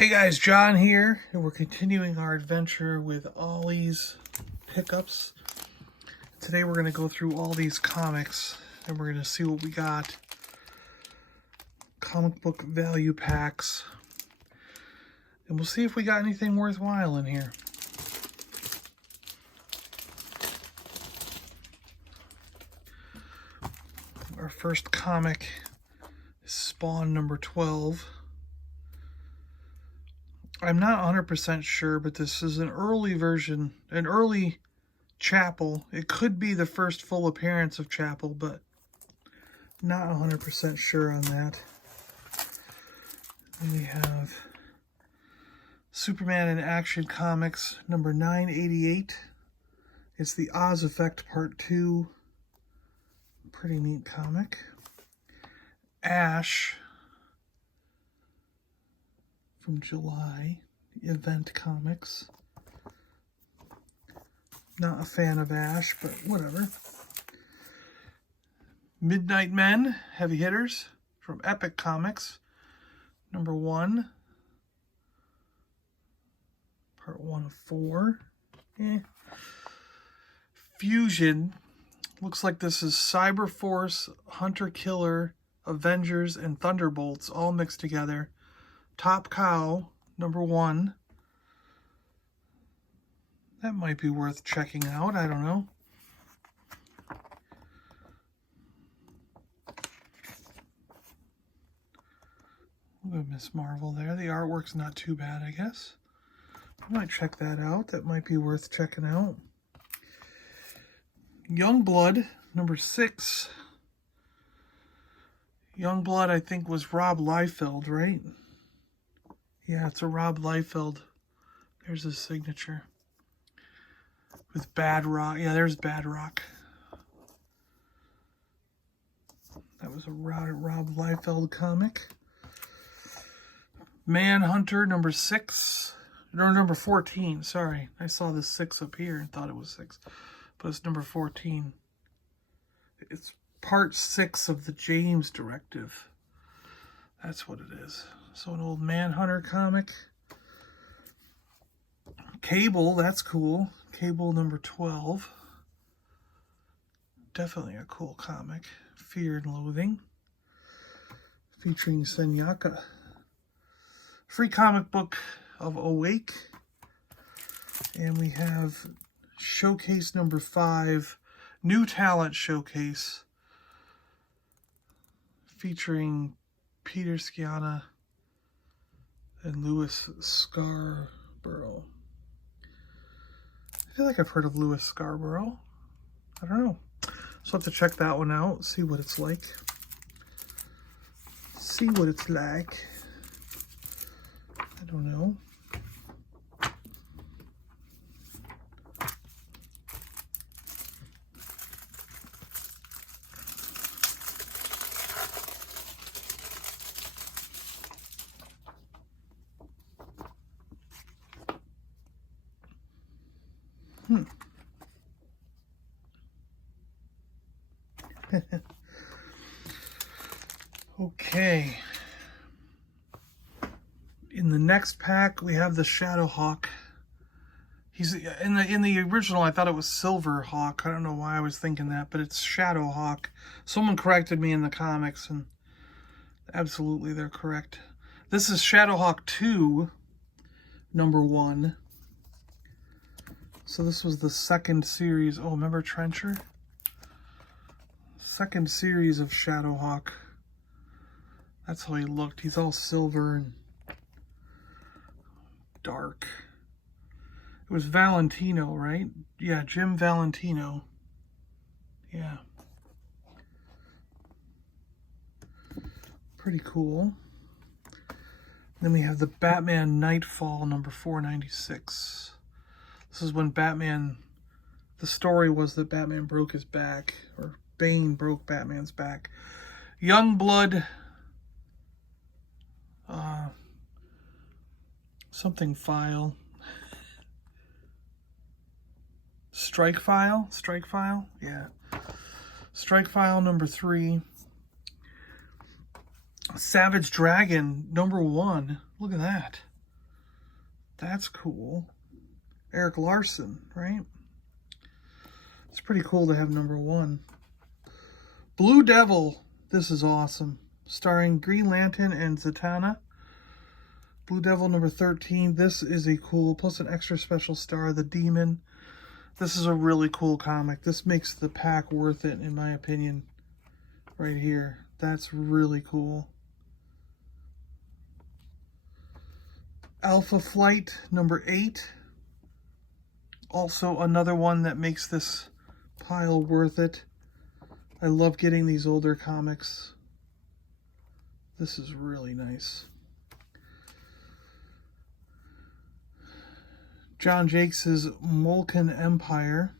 Hey guys, John here, and we're continuing our adventure with Ollie's pickups. Today we're going to go through all these comics, and we're going to see what we got. Comic book value packs. And we'll see if we got anything worthwhile in here. Our first comic is Spawn number 12. I'm not 100% sure, but this is an early version, an early Chapel. It could be the first full appearance of Chapel, but not 100% sure on that. And we have Superman in Action Comics number 988. It's the Oz Effect Part 2. Pretty neat comic. Ash from July, Event Comics. Not a fan of Ash, but whatever. Midnight Men, Heavy Hitters from Epic Comics, number 1. Part 1 of 4. Fusion. Looks like this is Cyberforce, Hunter Killer, Avengers, and Thunderbolts all mixed together. Top Cow, number 1. That might be worth checking out. I don't know. Look at Miss Marvel there. The artwork's not too bad, I guess. I might check that out. That might be worth checking out. Youngblood, number 6. Youngblood, I think, was Rob Liefeld, right? Yeah, it's a Rob Liefeld. There's his signature. With Bad Rock. Yeah, there's Bad Rock. That was a Rob Liefeld comic. Manhunter, number 6. No, number 14. Sorry. I saw the 6 up here and thought it was 6. But it's number 14. It's part 6 of the James Directive. That's what it is. So an old Manhunter comic. Cable, that's cool. Cable number 12. Definitely a cool comic. Fear and Loathing. Featuring Senyaka. Free comic book of Awake. And we have Showcase number 5. New Talent Showcase. Featuring Peter Scianna and Louis Scarborough. I feel like I've heard of Louis Scarborough. I don't know. So I'll have to check that one out, see what it's like. See what it's like. I don't know. Okay. In the next pack, we have the Shadowhawk. He's in the original. I thought it was Silverhawk. I don't know why I was thinking that, but it's Shadowhawk. Someone corrected me in the comics, and absolutely they're correct. This is Shadowhawk 2, number 1. So this was the second series. Oh, remember Trencher? Second series of Shadowhawk. That's how he looked. He's all silver and dark. It was Valentino, right? Yeah, Jim Valentino. Yeah. Pretty cool. Then we have the Batman Nightfall number 496. This is when Batman, the story was that Batman broke his back, or Bane broke Batman's back. Youngblood, something file. Strike File? Yeah. Strike File number 3. Savage Dragon number 1. Look at that. That's cool. Eric Larson, right? It's pretty cool to have number 1. Blue Devil. This is awesome. Starring Green Lantern and Zatanna. Blue Devil number 13. This is a cool, plus an extra special star, the Demon. This is a really cool comic. This makes the pack worth it, in my opinion. Right here. That's really cool. Alpha Flight number 8. Also another one that makes this pile worth it. I love getting these older comics. This is really nice. John Jakes' Molken Empire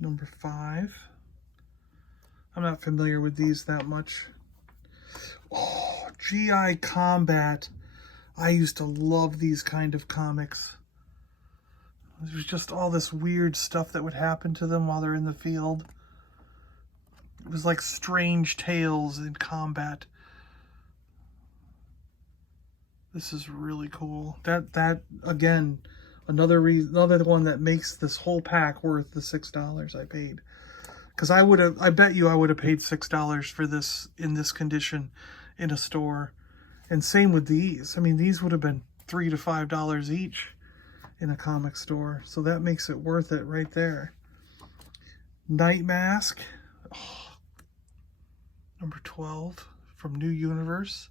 number 5. I'm not familiar with these that much. Oh, GI Combat. I used to love these kind of comics. There was just all this weird stuff that would happen to them while they're in the field. It was like Strange Tales in combat. This is really cool. That again, another one that makes this whole pack worth the $6 I paid. Because I bet you I would have paid $6 for this in this condition in a store. And same with these. I mean, these would have been $3 to $5 each in a comic store. So that makes it worth it right there. Night Mask. Oh, number 12 from New Universe.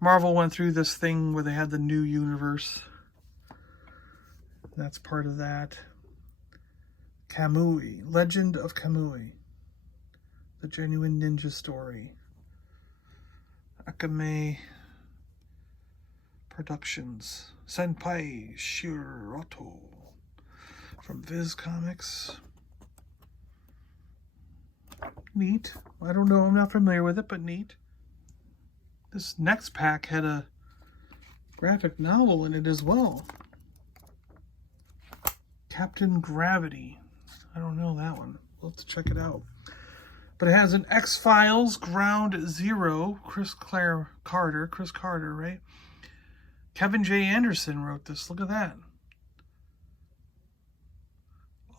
Marvel went through this thing where they had the New Universe. That's part of that. Kamui. Legend of Kamui. The Genuine Ninja Story. Akame Productions. Senpai Shiroto from Viz Comics. Neat. I don't know, I'm not familiar with it, but neat. This next pack had a graphic novel in it as well. Captain Gravity. I don't know that one. We'll have to check it out. But it has an X-Files Ground Zero. Chris Carter, right? Kevin J. Anderson wrote this. Look at that.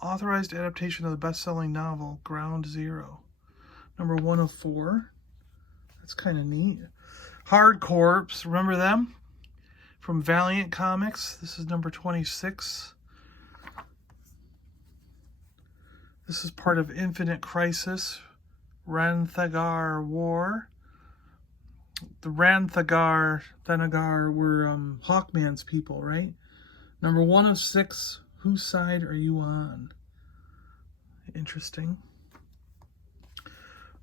Authorized adaptation of the best-selling novel, Ground Zero. Number 1 of 4. That's kind of neat. Hard Corps, remember them? From Valiant Comics. This is number 26. This is part of Infinite Crisis. Ranthagar War. The Ranthagar were Hawkman's people, right? Number 1 of 6. Whose side are you on? Interesting.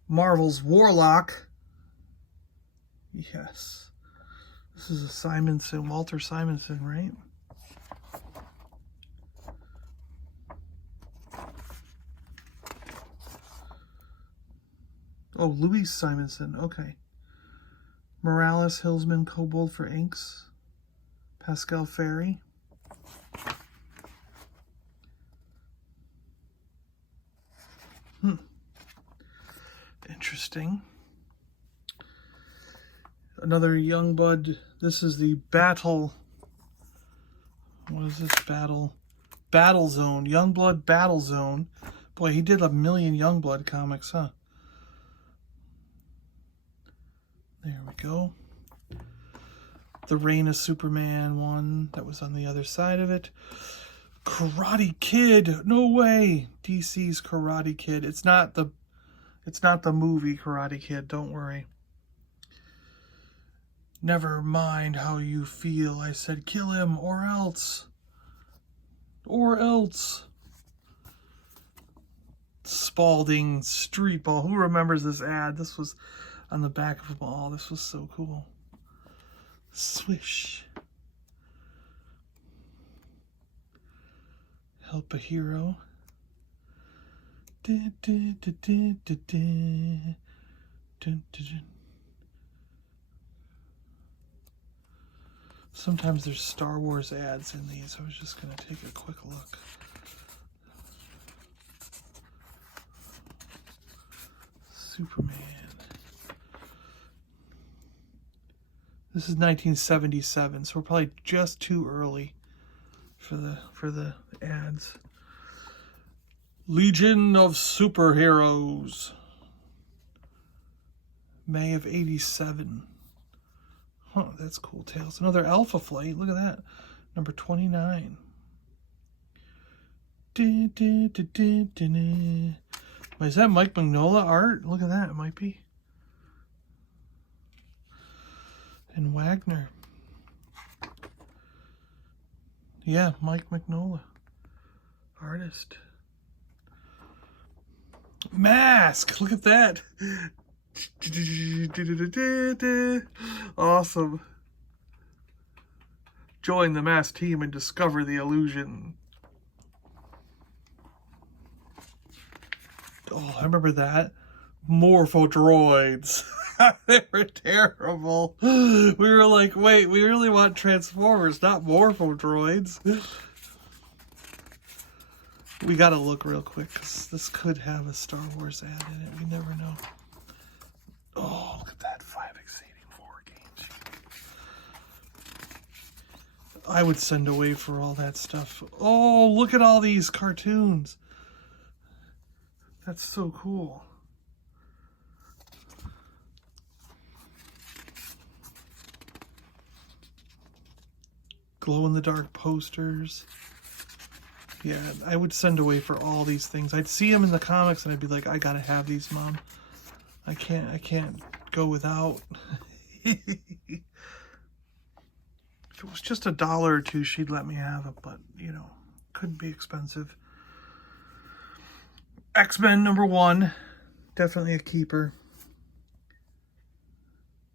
Marvel's Warlock. Yes. This is a Simonson, Walter Simonson, right? Oh, Louis Simonson. Okay. Morales, Hillsman, Kobold for inks. Pascal Ferry. Interesting. Another Youngblood. This is the Battle. What is this? Battle Zone. Youngblood Battle Zone. Boy, he did a million Youngblood comics, huh? There we go. The Reign of Superman one that was on the other side of it. Karate Kid. No way. DC's Karate Kid. It's not the movie Karate Kid. Don't worry. Never mind how you feel. I said kill him or else. Or else. Spalding Street Ball. Who remembers this ad? This was on the back of them all. This was so cool. Swish. Help a hero. Sometimes there's Star Wars ads in these. I was just going to take a quick look. Superman. This is 1977, so we're probably just too early for the ads. Legion of Superheroes. May of 87. Huh, that's cool tales. Another Alpha Flight. Look at that. Number 29. Is that Mike Mignola art? Look at that. It might be. And Wagner. Yeah, Mike Mignola. Artist. Mask. Look at that. Awesome. Join the Mask team and discover the illusion. Oh, I remember that. Morpho droids. They were terrible. We were like, wait, we really want Transformers, not Morpho droids. We gotta look real quick, because this could have a Star Wars ad in it. We never know. Oh, look at that. 5 exceeding 4 games. I would send away for all that stuff. Oh, look at all these cartoons. That's so cool. Glow-in-the-dark posters. Yeah, I would send away for all these things. I'd see them in the comics and I'd be like, I gotta have these, Mom. I can't go without. If it was just $1 or $2, she'd let me have it, but, you know, couldn't be expensive. X-Men #1, definitely a keeper.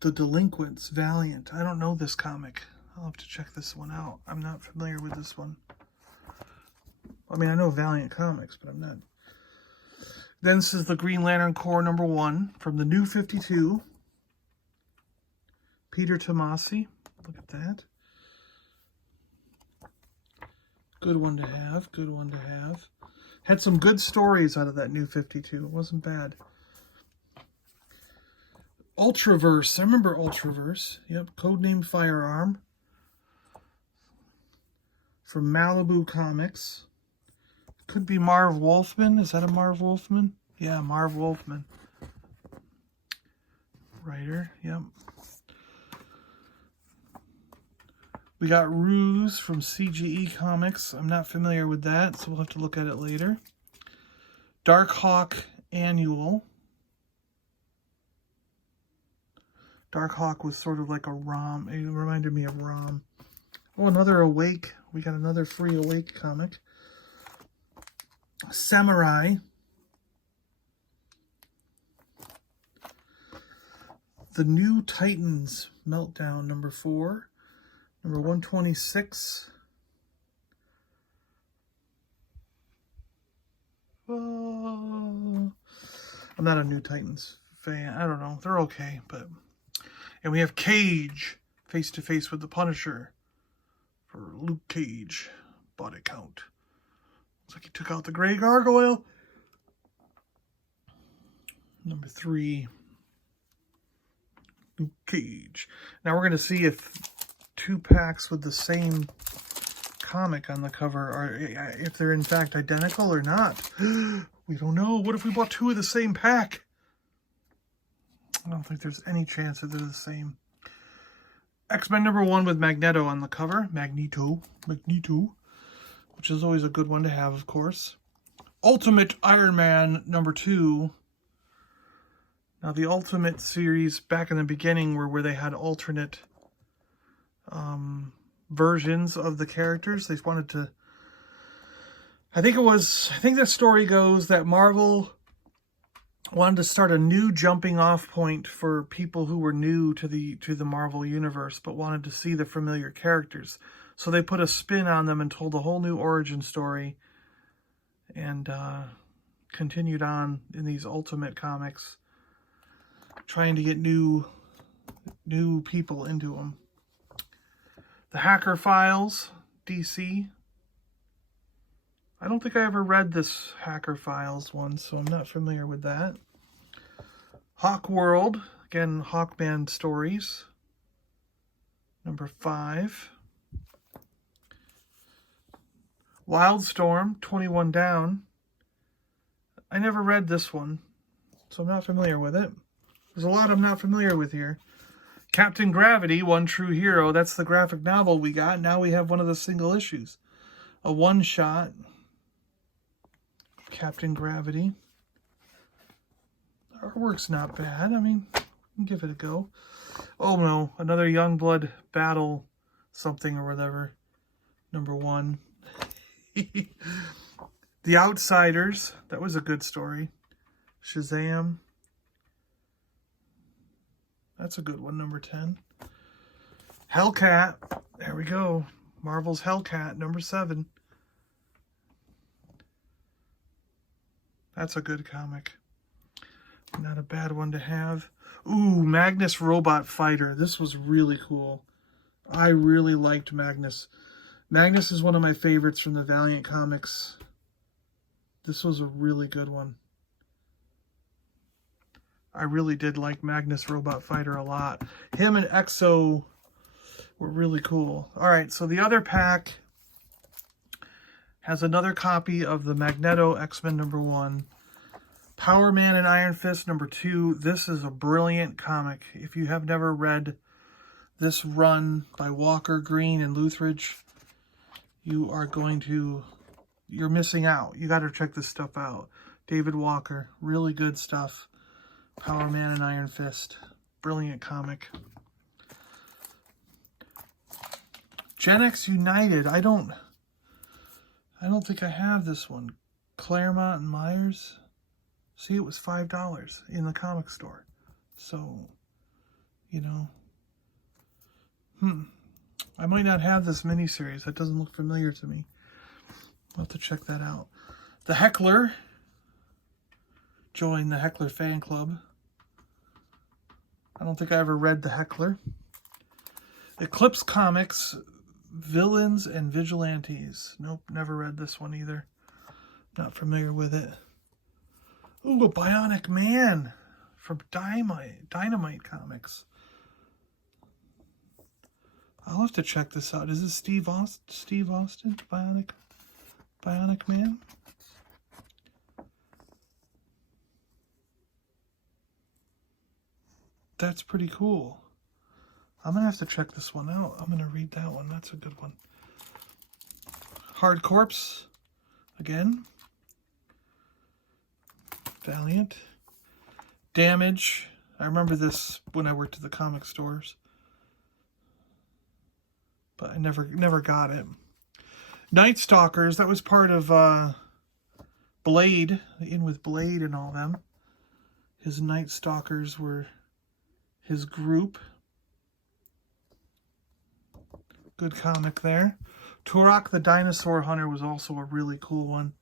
The Delinquents, Valiant. I don't know this comic. I'll have to check this one out. I'm not familiar with this one. I mean, I know Valiant Comics, but I'm not. Then this is the Green Lantern Corps #1 from the New 52. Peter Tomasi. Look at that. Good one to have. Good one to have. Had some good stories out of that New 52. It wasn't bad. Ultraverse. I remember Ultraverse. Yep. Codename Firearm. From Malibu Comics. Could be Marv Wolfman. Is that a Marv Wolfman? Yeah, Marv Wolfman. Writer. Yep. We got Ruse from CGE Comics. I'm not familiar with that, so we'll have to look at it later. Darkhawk Annual. Darkhawk was sort of like a ROM. It reminded me of ROM. Oh, another Awake. We got another free Awake comic. Samurai. The New Titans Meltdown #4. Number 126. I'm not a New Titans fan. I don't know. They're okay, but... And we have Cage, face to face with the Punisher. For Luke Cage. Body count. Looks like he took out the Grey Gargoyle. Number 3. Luke Cage. Now we're going to see if 2 packs with the same comic on the cover are, if they're in fact identical or not. We don't know. What if we bought 2 of the same pack? I don't think there's any chance that they're the same. X-Men #1 with Magneto on the cover. Magneto, which is always a good one to have, of course. Ultimate Iron Man #2. Now, the Ultimate series back in the beginning were where they had alternate versions of the characters. They wanted to... I think the story goes that Marvel wanted to start a new jumping off point for people who were new to the Marvel universe, but wanted to see the familiar characters. So they put a spin on them and told a whole new origin story, and continued on in these Ultimate comics, trying to get new people into them. The Hacker Files, DC. I don't think I ever read this Hacker Files one, so I'm not familiar with that. Hawk World, again, Hawkman stories. number 5. Wildstorm, 21 down. I never read this one, so I'm not familiar with it. There's a lot I'm not familiar with here. Captain Gravity, One True Hero. That's the graphic novel we got. Now we have one of the single issues. A one-shot. Captain Gravity. Artwork's not bad. I mean, give it a go. Oh no, another Youngblood Battle something or whatever. Number 1. The Outsiders. That was a good story. Shazam. That's a good one, number 10. Hellcat. There we go. Marvel's Hellcat, number 7. That's a good comic. Not a bad one to have. Ooh, Magnus Robot Fighter. This was really cool. I really liked Magnus. Magnus is one of my favorites from the Valiant comics. This was a really good one. I really did like Magnus Robot Fighter a lot. Him and Exo were really cool. Alright, so the other pack has another copy of the Magneto X-Men number 1. Power Man and Iron Fist number 2. This is a brilliant comic. If you have never read this run by Walker, Green, and Lutheridge, you're missing out. You got to check this stuff out. David Walker, really good stuff. Power Man and Iron Fist. Brilliant comic. Gen X United. I don't think I have this one. Claremont and Myers. See, it was $5 in the comic store. So, you know. I might not have this miniseries. That doesn't look familiar to me. I'll have to check that out. The Heckler. Join the Heckler fan club. I don't think I ever read The Heckler. Eclipse Comics, Villains and Vigilantes. Nope, never read this one either. Not familiar with it. Ooh, a Bionic Man from Dynamite Comics. I'll have to check this out. Is this Steve Austin? Bionic Man? That's pretty cool. I'm going to have to check this one out. I'm going to read that one. That's a good one. Hard Corpse. Again. Valiant. Damage. I remember this when I worked at the comic stores. But I never got it. Night Stalkers. That was part of Blade. In with Blade and all them. His Night Stalkers were his group. Good comic there. Turok the Dinosaur Hunter was also a really cool one.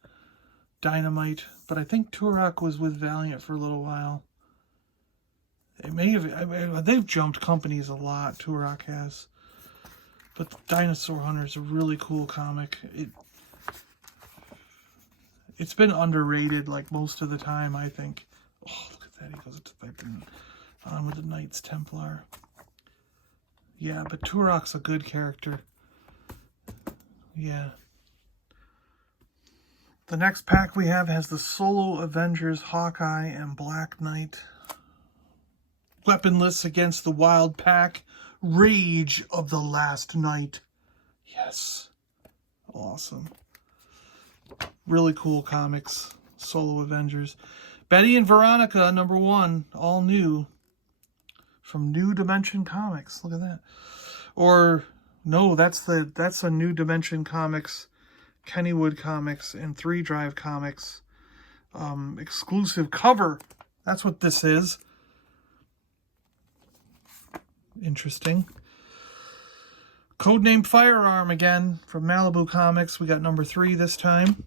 Dynamite. But I think Turok was with Valiant for a little while. It may have... they've jumped companies a lot, Turok has. But the Dinosaur Hunter is a really cool comic. It's been underrated like most of the time, I think. Oh, look at that. He goes to typing on with the Knights Templar. Yeah, but Turok's a good character. Yeah. The next pack we have has the Solo Avengers, Hawkeye, and Black Knight. Weaponless against the Wild Pack. Rage of the Last Knight. Yes. Awesome. Really cool comics. Solo Avengers. Betty and Veronica, number 1. All new. From New Dimension Comics. Look at that. Or, no, that's a New Dimension Comics, Kennywood Comics, and 3 Drive Comics exclusive cover. That's what this is. Interesting. Codename Firearm again from Malibu Comics. We got number 3 this time.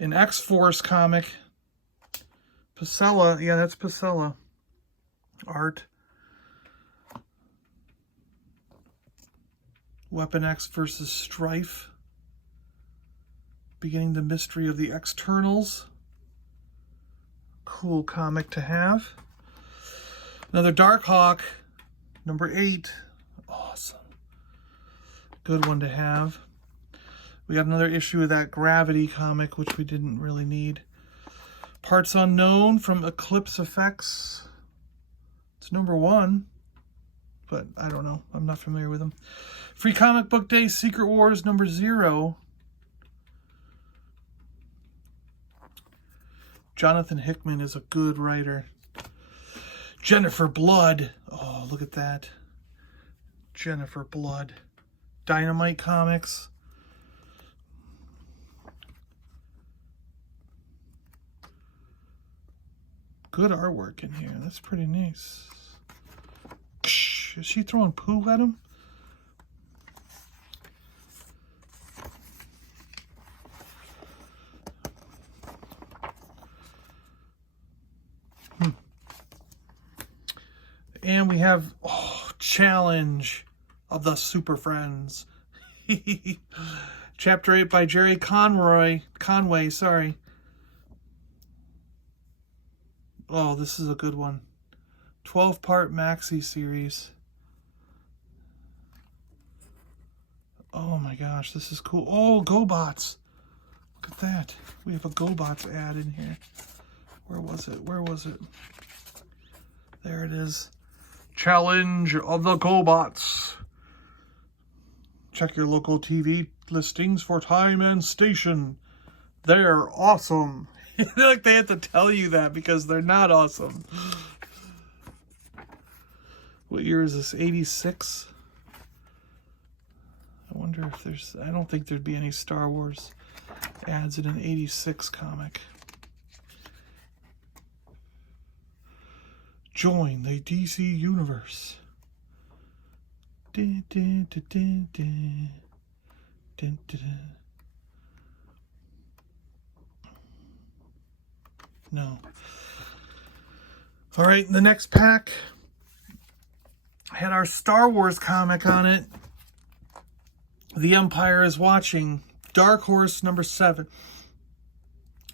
An X-Force comic. Pacella. Yeah, that's Pacella. Art. Weapon X versus Strife. Beginning the mystery of the Externals. Cool comic to have. Another Darkhawk. Number 8. awesome. Good one to have. We got another issue of that Gravity comic, which we didn't really need. Parts Unknown from Eclipse Effects. It's #1, but I don't know. I'm not familiar with them. Free Comic Book Day, Secret Wars #0. Jonathan Hickman is a good writer. Jennifer Blood. Oh, look at that. Jennifer Blood. Dynamite Comics. Good artwork in here. That's pretty nice. Is she throwing poo at him? And we have Challenge of the Super Friends. Chapter 8 by Jerry Conway, sorry. Oh, this is a good one. 12-part maxi series. Oh my gosh, this is cool. Oh, GoBots. Look at that. We have a GoBots ad in here. Where was it? Where was it? There it is. Challenge of the GoBots. Check your local TV listings for time and station. They're awesome. Like they have to tell you that because they're not awesome. What year is this? 86? I wonder if there's... I don't think there'd be any Star Wars ads in an 86 comic. Join the DC Universe. Dun, dun, dun, dun, dun. Dun, dun, dun. No. All right, the next pack had our Star Wars comic on it. The Empire is Watching. Dark Horse #7.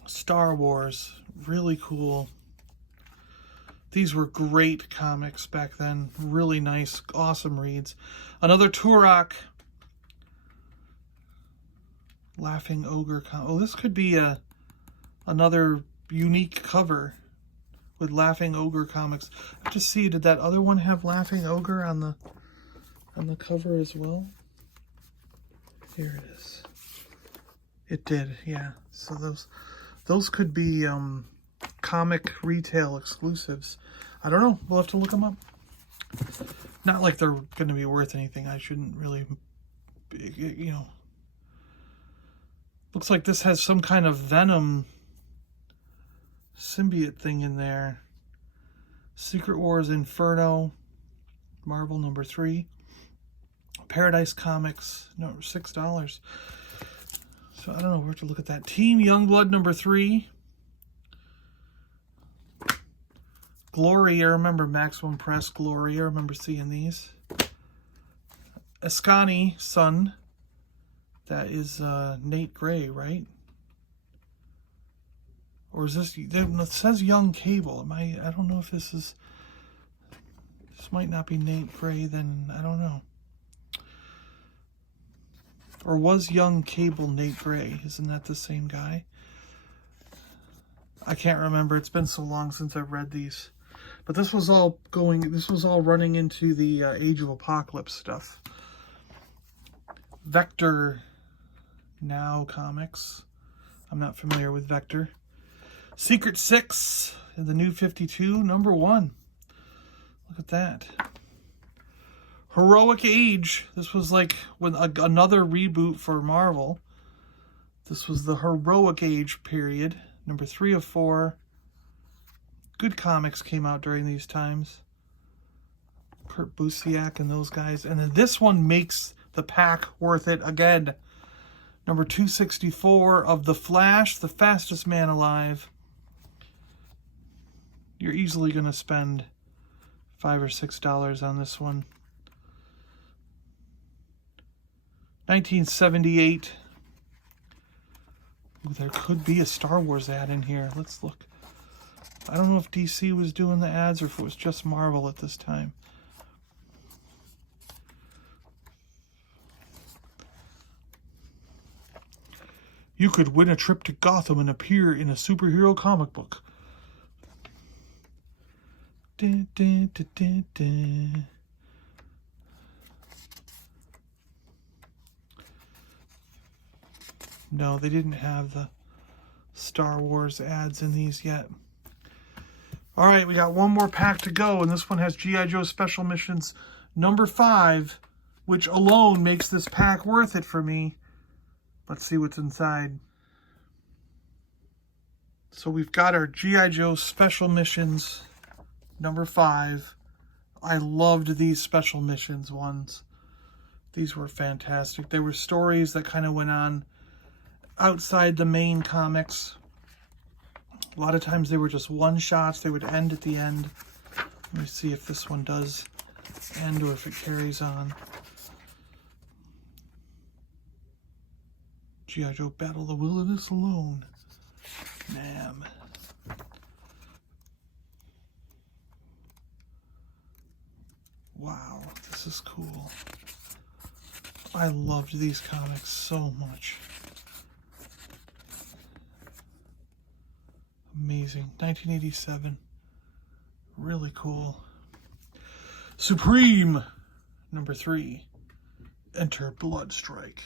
Star Wars. Really cool. These were great comics back then. Really nice, awesome reads. Another Turok. Laughing Ogre. Oh, this could be another unique cover with Laughing Ogre comics. I have to see, did that other one have Laughing Ogre on the cover as well? Here it is. It did, yeah. So those could be comic retail exclusives. I don't know. We'll have to look them up. Not like they're going to be worth anything. I shouldn't really, you know. Looks like this has some kind of Venom symbiote thing in there. Secret Wars Inferno. Marvel #3. Paradise Comics. No, $6. So I don't know where to look at that. Team Youngblood #3. Glory, I remember Maximum Press Glory. I remember seeing these. Ascani Son. That is Nate Gray, right? Or is this... It says Young Cable. I don't know if this is... This might not be Nate Gray, then I don't know. Or was Young Cable Nate Gray? Isn't that the same guy? I can't remember. It's been so long since I've read these. But this was all running into the Age of Apocalypse stuff. Vector Now Comics. I'm not familiar with Vector. Secret 6 in the New 52, #1. Look at that. Heroic Age. This was like when another reboot for Marvel. This was the Heroic Age period. #3 of 4. Good comics came out during these times. Kurt Busiek and those guys. And then this one makes the pack worth it again. #264 of The Flash, the fastest man alive. You're easily going to spend $5 or $6 on this one. 1978. Ooh, there could be a Star Wars ad in here. Let's look. I don't know if DC was doing the ads or if it was just Marvel at this time. You could win a trip to Gotham and appear in a superhero comic book. Dun, dun, dun, dun, dun. No, they didn't have the Star Wars ads in these yet. All right, we got one more pack to go, and this one has G.I. Joe Special Missions number 5, which alone makes this pack worth it for me. Let's see what's inside. So we've got our G.I. Joe Special Missions number 5. I loved these Special Missions ones. These were fantastic. They were stories that kind of went on outside the main comics. A lot of times they were just one-shots. They would end at the end. Let me see if this one does end or if it carries on. G.I. Joe Battle the Wilderness Alone. Man. Wow, this is cool. I loved these comics so much. Amazing. 1987. Really cool. Supreme, number 3. Enter Bloodstrike.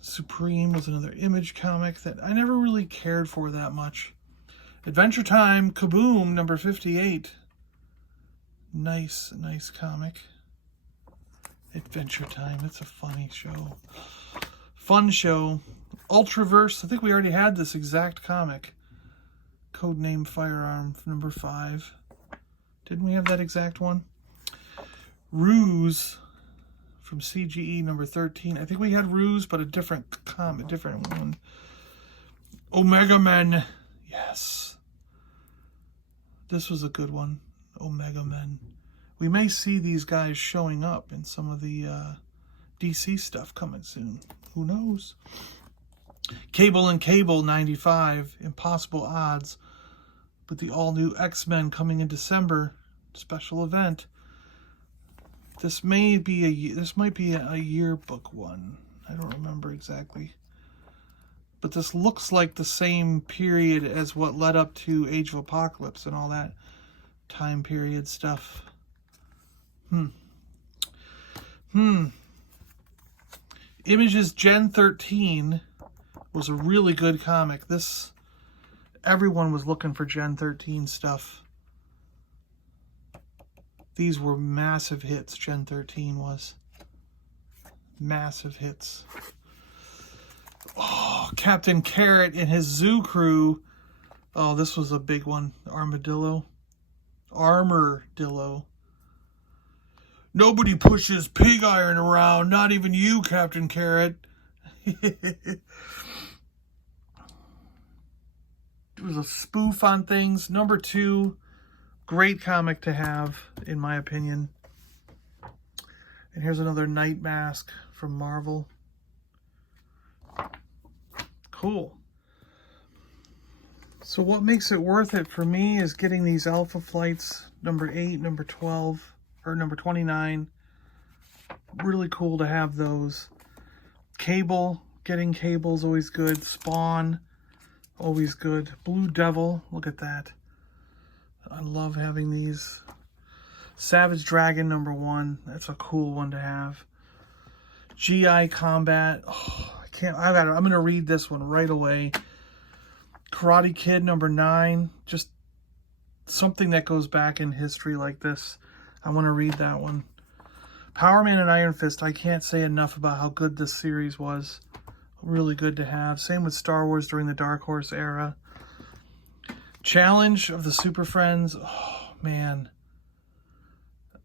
Supreme was another Image comic that I never really cared for that much. Adventure Time, Kaboom, number 58. Nice comic. Adventure Time, it's a funny show. Fun show. Ultraverse, I think we already had this exact comic. Codename Firearm, number 5. Didn't we have that exact one? Ruse from CGE, number 13. I think we had Ruse, but a different comic, different one. Omega Men. Yes. This was a good one. Omega Men. We may see these guys showing up in some of the DC stuff coming soon. Who knows? Cable and Cable, 95. Impossible Odds. With the all-new X-Men coming in December. Special event. This might be a yearbook one. I don't remember exactly. But this looks like the same period as what led up to Age of Apocalypse and all that time period stuff. Images Gen 13 was a really good comic. Everyone was looking for Gen 13 stuff. These were massive hits, Gen 13 was. Massive hits. Oh, Captain Carrot and his zoo crew. Oh, this was a big one. Armadillo. Nobody pushes pig iron around, not even you, Captain Carrot. It was a spoof on things. Number 2, great comic to have, in my opinion. And here's another Night Mask from Marvel. Cool. So what makes it worth it for me is getting these Alpha Flights, number 8, number 12, or number 29. Really cool to have those. Cable, getting Cable's always good. Spawn, always good. Blue Devil, look at that. I love having these. Savage Dragon, number 1. That's a cool one to have. GI Combat. Oh, I'm going to read this one right away. Karate Kid, number 9. Just something that goes back in history like this. I want to read that one. Power Man and Iron Fist. I can't say enough about how good this series was. Really good to have. Same with Star Wars during the Dark Horse era. Challenge of the Super Friends. Oh, man.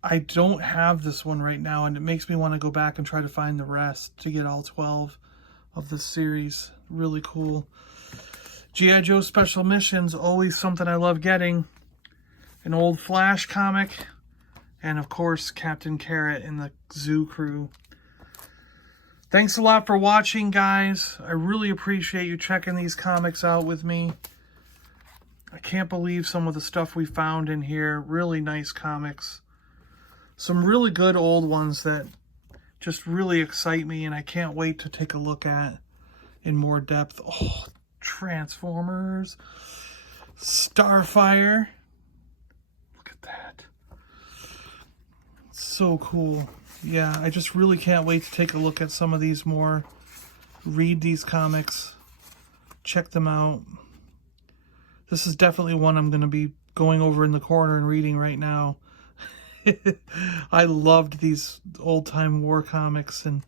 I don't have this one right now, and it makes me want to go back and try to find the rest to get all 12 of this series. Really cool. G.I. Joe Special Missions, always something I love getting. An old Flash comic. And, of course, Captain Carrot and the Zoo Crew. Thanks a lot for watching, guys. I really appreciate you checking these comics out with me. I can't believe some of the stuff we found in here. Really nice comics. Some really good old ones that just really excite me, and I can't wait to take a look at. in more depth. Oh, Transformers, Starfire. Look at that. So cool. Yeah, I just really can't wait to take a look at some of these more. Read these comics. Check them out. This is definitely one I'm going to be going over in the corner and reading right now. I loved these old-time war comics and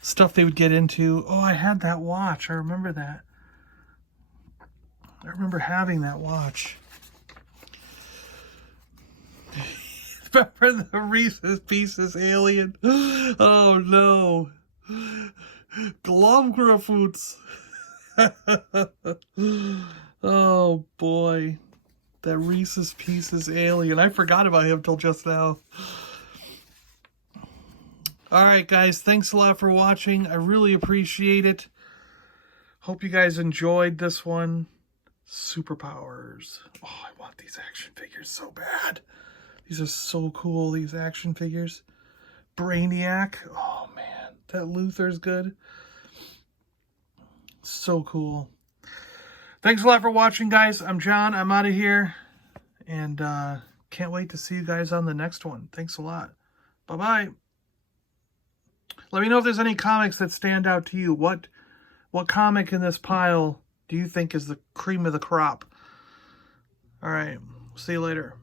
stuff they would get into. Oh, I had that watch. I remember that. I remember having that watch. Remember the Reese's Pieces alien? Oh, no. Glomgrafoots. Oh, boy. That Reese's Pieces alien. I forgot about him till just now. Alright, guys. Thanks a lot for watching. I really appreciate it. Hope you guys enjoyed this one. Superpowers. Oh, I want these action figures so bad. These are so cool, these action figures. Brainiac. Oh, man. That Luthor's good. So cool. Thanks a lot for watching, guys. I'm John. I'm out of here. And can't wait to see you guys on the next one. Thanks a lot. Bye-bye. Let me know if there's any comics that stand out to you. What comic in this pile do you think is the cream of the crop? All right. See you later.